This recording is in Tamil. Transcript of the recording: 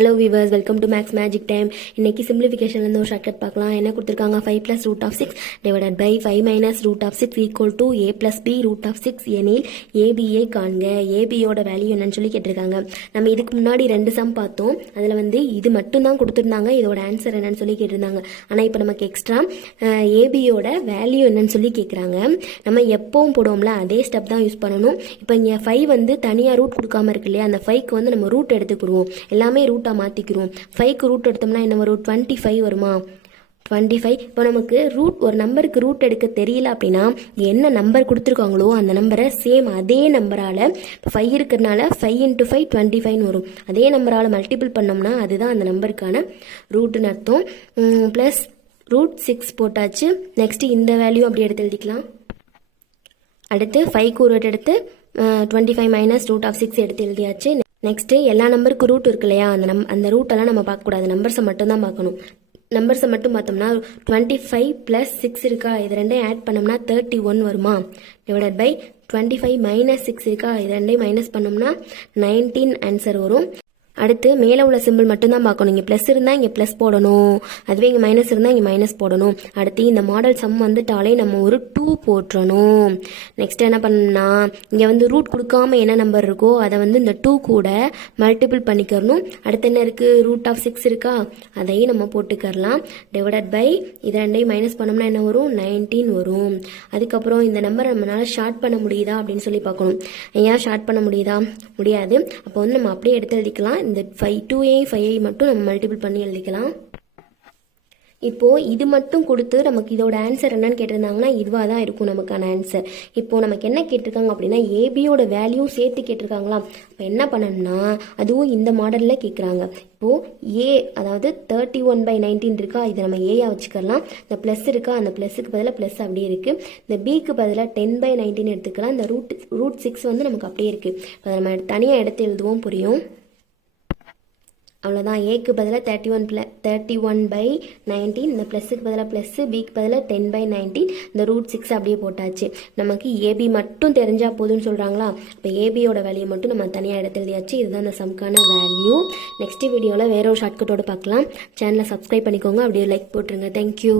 Hello viewers, welcome to Max Magic Time. இன்னைக்கு சிம்பிளிஃபிகேஷன்லேருந்து ஒரு ஷார்ட்கட் பார்க்கலாம். என்ன கொடுத்துருக்காங்க, 5 plus root of 6 divided by 5 minus root of 6 equal to a plus b root of 6 எனில் ஏபியை காண்க. ஏபியோட வேல்யூ என்னன்னு சொல்லி கேட்டிருக்காங்க. நம்ம இதுக்கு முன்னாடி 2 சம் பார்த்தோம். அதில் இது மட்டும் தான் கொடுத்துருந்தாங்க. இதோட ஆன்சர் என்னன்னு சொல்லி கேட்டிருந்தாங்க. ஆனால் இப்போ நமக்கு எக்ஸ்ட்ரா ஏபியோட வேல்யூ என்னன்னு சொல்லி கேட்குறாங்க. நம்ம எப்பவும் போடுவோம்ல அதே ஸ்டெப் தான் யூஸ் பண்ணணும். இப்போ இங்கே 5 தனியாக ரூட் கொடுக்காம இருக்கு இல்லையா, அந்த 5க்கு நம்ம ரூட் எடுத்துக்கிடுவோம். எல்லாமே ரூட்டாக மாற்றிக்கிறோம். 5க்கு ரூட் எடுத்தோம்னா என்ன வரும், 25 வருமா, 25. இப்போ நமக்கு ஒரு நம்பருக்கு ரூட் எடுக்க தெரியல அப்படின்னா என்ன நம்பர் கொடுத்துருக்காங்களோ அந்த நம்பரை சேம் அதே நம்பரால், இப்போ 5 இருக்கிறதுனால 5 × 5 25 வரும். அதே நம்பரால் மல்டிபிள் பண்ணோம்னா அதுதான் அந்த நம்பருக்கான ரூட்டுன்னு அர்த்தம். ப்ளஸ் √6 போட்டாச்சு. நெக்ஸ்ட்டு இந்த வேல்யூ அப்படி எடுத்து எழுதிக்கலாம். அடுத்து 5க்கு ரூட் எடுத்து 25 minus √6 எடுத்து எழுதியாச்சு. நெக்ஸ்ட்டு எல்லா நம்பருக்கு ரூட் இருக்கு இல்லையா, அந்த ரூட்டெல்லாம் நம்ம பார்க்கக்கூடாது, நம்பர்ஸை மட்டும் தான் பார்க்கணும். நம்பர்ஸை மட்டும் பார்த்தோம்னா 25 + 6 இருக்கா, இது ரெண்டையும் ஆட் பண்ணோம்னா 31 வருமா, டிவைடட் பை 25 - 6 இருக்கா, இது ரெண்டையும் மைனஸ் பண்ணோம்னா 19 ஆன்சர் வரும். அடுத்து மேலே உள்ள சிம்பிள் மட்டும்தான் பார்க்கணும். இங்கே ப்ளஸ் இருந்தால் இங்கே ப்ளஸ் போடணும், அதுவே இங்கே மைனஸ் இருந்தால் இங்கே மைனஸ் போடணும். அடுத்து இந்த மாடல் சம் வந்துட்டாலே நம்ம ஒரு 2 போட்டுறணும். நெக்ஸ்ட் என்ன பண்ணணும்னா இங்கே ரூட் கொடுக்காம என்ன நம்பர் இருக்கோ அதை இந்த 2 கூட மல்டிபிள் பண்ணிக்கிறணும். அடுத்து என்ன இருக்குது, √6 இருக்கா, அதையும் நம்ம போட்டுக்கரலாம். டிவைடட் பை இது ரெண்டையும் மைனஸ் பண்ணோம்னா என்ன வரும், 19 வரும். அதுக்கப்புறம் இந்த நம்பரை நம்மளால் ஷார்ட் பண்ண முடியுதா அப்படின்னு சொல்லி பார்க்கணும். ஏன் ஷார்ட் பண்ண முடியுதா, முடியாது. அப்போ நம்ம அப்படியே எடுத்து எழுதிக்கலாம். இந்த 2a 5a மட்டும் நம்ம மல்டிபிள் பண்ணி எழுதிக்கலாம். இப்போ இது மட்டும் கொடுத்து நமக்கு இதோட ஆன்சர் என்னன்னு கேட்டிருந்தாங்கன்னா இதுவாக தான் இருக்கும் நமக்கான ஆன்சர். இப்போ நமக்கு என்ன கேட்டிருக்காங்க அப்படின்னா ஏபியோட வேல்யூ சேர்த்து கேட்டிருக்காங்களா. இப்போ என்ன பண்ணணும்னா அதுவும் இந்த மாடலில் கேட்குறாங்க. இப்போது ஏ அதாவது 31/19 இருக்கா, இதை நம்ம ஏயா வச்சுக்கலாம். இந்த ப்ளஸ் இருக்கா, அந்த ப்ளஸுக்கு பதிலாக ப்ளஸ் அப்படியே இருக்குது. இந்த பிக்கு பதிலாக 10/19 எடுத்துக்கலாம். இந்த √6 நமக்கு அப்படியே இருக்குது. இப்போ நம்ம தனியாக எடுத்து எழுதுவோம், புரியும். அவ்வளோதான். ஏக்கு பதிலாக 31/19, இந்த ப்ளஸுக்கு பதிலாக ப்ளஸ்ஸு, பிக்கு பதிலாக 10/19, இந்த √6 அப்படியே போட்டாச்சு. நமக்கு ஏபி மட்டும் தெரிஞ்சால் போதும்னு சொல்கிறாங்களா. இப்போ ஏபியோட வேல்யூ மட்டும் நம்ம தனியாக எடுத்து எழுதியாச்சு. இதுதான் அந்த சம்க்கான வேல்யூ. நெக்ஸ்ட் வீடியோவில் வேற ஒரு ஷார்ட்கட்டோடு பார்க்கலாம். சேனலை சப்ஸ்கிரைப் பண்ணிக்கோங்க, அப்படியே லைக் போட்டுருங்க. தேங்க்யூ.